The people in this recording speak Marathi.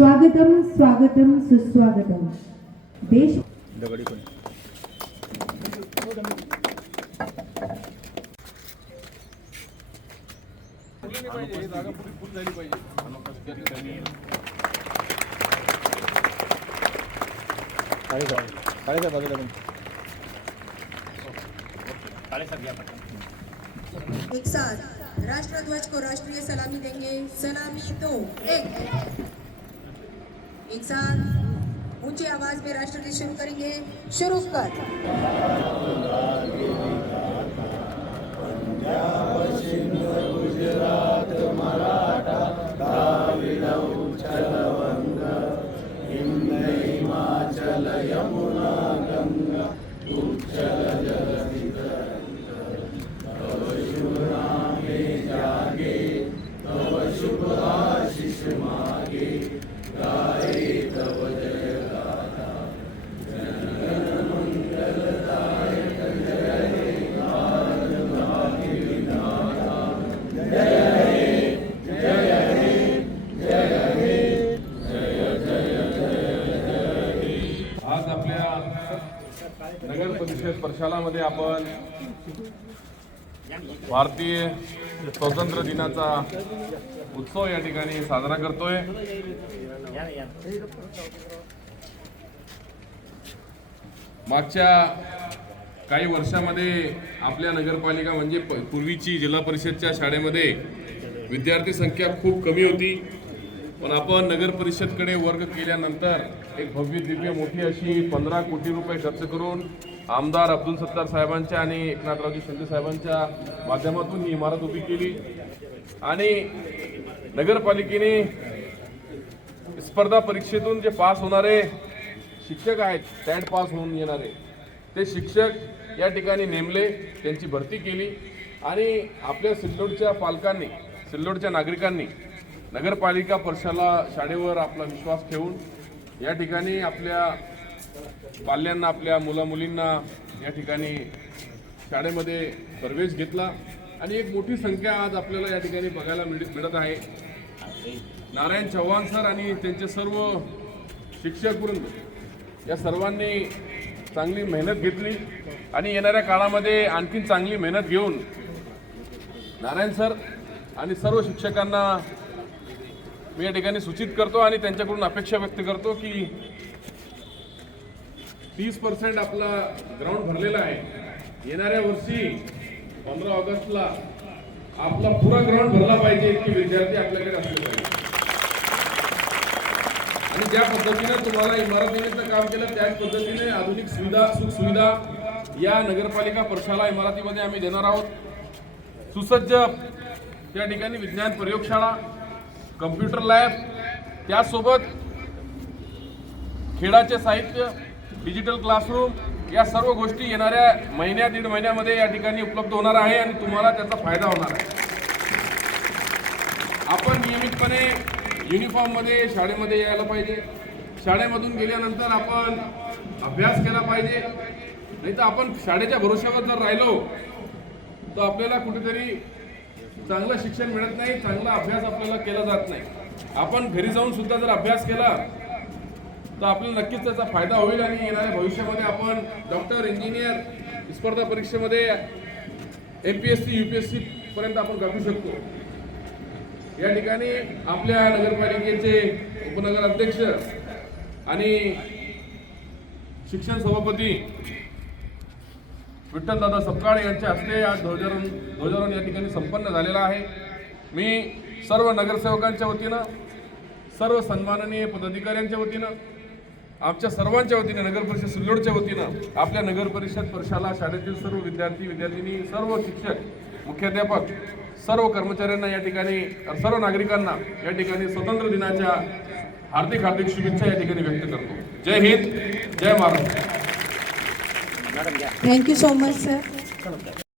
स्वागतम स्वागतम सुस्वागतम। देश एक साथ राष्ट्रध्वज को राष्ट्रीय सलामी देंगे। सलामी 2 1। एक साथ ऊंची आवाज में राष्ट्रगीत शुरू करेंगे। शुरू कर। गुजरात मराठा द्राविड उच्चल वंग हिंद हिमाचल यमुना गंगा उच्चल जलधि तव शुभ नामे जागे तव शुभ आशीष मागे गाए तव जय गाथा जनगण मंगलदायक जय हे भारत भाग्य विधाता जय हे जय हे जय हे जय जय जय जय। आज आपल्या नगर परिषद प्रशालामध्ये आपण भारतीय स्वातंत्र्य दिनाचा उत्सव या ठिकाणी साजरा करतोय। मागच्या काही वर्षामध्ये आपल्या नगरपालिका म्हणजे पूर्वीची जिल्हा परिषदच्या शाळेमध्ये विद्यार्थी संख्या खूप कमी होती, पण आपण नगर परिषदकडे वर्ग केल्यानंतर एक भव्य दिव्य मोठी अशी 15 कोटी रुपये खर्च करून आमदार अब्दुल सत्तार साहेबांच्या आणि एकनाथरावजी शिंदे साहेबांच्या माध्यमातून ही इमारत उभी केली आणि नगरपालिकेने स्पर्धा परीक्षेतून जे पास होणारे शिक्षक आहेत, स्टँड पास होऊन येणारे ते शिक्षक या ठिकाणी नेमले, त्यांची भरती केली आणि आपल्या सिल्लोडच्या पालकांनी, सिल्लोडच्या नागरिकांनी नगरपालिका प्रशाला शाळेवर आपला विश्वास ठेवून या ठिकाणी आपल्या पाल्यांना, आपल्या मुलामुलींना या ठिकाणी शाळेमध्ये प्रवेश घेतला आणि एक मोठी संख्या आज आपल्याला या ठिकाणी बघायला मिळत आहे। नारायण चव्हाण सर आणि त्यांचे सर्व शिक्षक वृंद या सर्वांनी चांगली मेहनत घेतली आणि येणाऱ्या काळामध्ये आणखी चांगली मेहनत घेऊन नारायण सर आणि सर्व शिक्षकांना मी या ठिकाणी सूचित करतो आणि त्यांच्याकडून अपेक्षा व्यक्त करतो की 30% आपला ग्राउंड भरलेला आहे। येणाऱ्या वर्षी 15 ऑगस्टला आपला पुरा ग्राउंड भरला पाहिजे इतके विद्यार्थी आपल्याकडे असले पाहिजे आणि ज्या पद्धतीने तुम्हाला इमारतीने काम केलं त्याच पद्धतीने आधुनिक सुविधा या नगरपालिका प्रशाला इमारतीमध्ये आम्ही देणार आहोत। सुसज्ज त्या ठिकाणी विज्ञान प्रयोगशाळा, कम्प्युटर लॅब, त्यासोबत खेळाचे साहित्य, डिजिटल क्लासरूम या सर्व गोष्टी येणाऱ्या महिन्या दीड महिन्यामध्ये या ठिकाणी उपलब्ध होणार आहे आणि तुम्हाला त्याचा फायदा होणार आहे। आपण नियमितपणे युनिफॉर्ममध्ये शाळेमध्ये यायला पाहिजे। शाळेमधून गेल्यानंतर आपण अभ्यास केला पाहिजे, नाही तर आपण शाळेच्या भरोश्यावर जर राहिलो तर आपल्याला कुठेतरी चांगलं शिक्षण मिळत नाही, चांगला अभ्यास आपल्याला केला जात नाही। आपण घरी जाऊन सुद्धा जर अभ्यास केला तर आपल्याला नक्कीच त्याचा फायदा होईल आणि येणाऱ्या भविष्यामध्ये आपण डॉक्टर, इंजिनियर स्पर्धा परीक्षेमध्ये MPSC UPSC पर्यंत आपण गाठू शकतो। या ठिकाणी आपल्या नगरपालिकेचे उपनगर अध्यक्ष आणि शिक्षण सभापती विठ्ठलदादा सपकाळे यांच्या हस्ते आज ध्वजारोहण या ठिकाणी संपन्न झालेला आहे। मी सर्व नगरसेवकांच्या वतीनं, सर्व सन्माननीय पदाधिकाऱ्यांच्या वतीनं, आमच्या सर्वांच्या वतीने, नगर परिषद सिल्लोडच्या वतीनं आपल्या नगर परिषद प्रशाला शाळेतील सर्व विद्यार्थी विद्यार्थिनी, सर्व शिक्षक, मुख्याध्यापक, सर्व कर्मचाऱ्यांना या ठिकाणी, सर्व नागरिकांना या ठिकाणी स्वातंत्र्य दिनाच्या हार्दिक हार्दिक शुभेच्छा या ठिकाणी व्यक्त करतो। जय हिंद, जय Maharashtra. Thank you so much sir.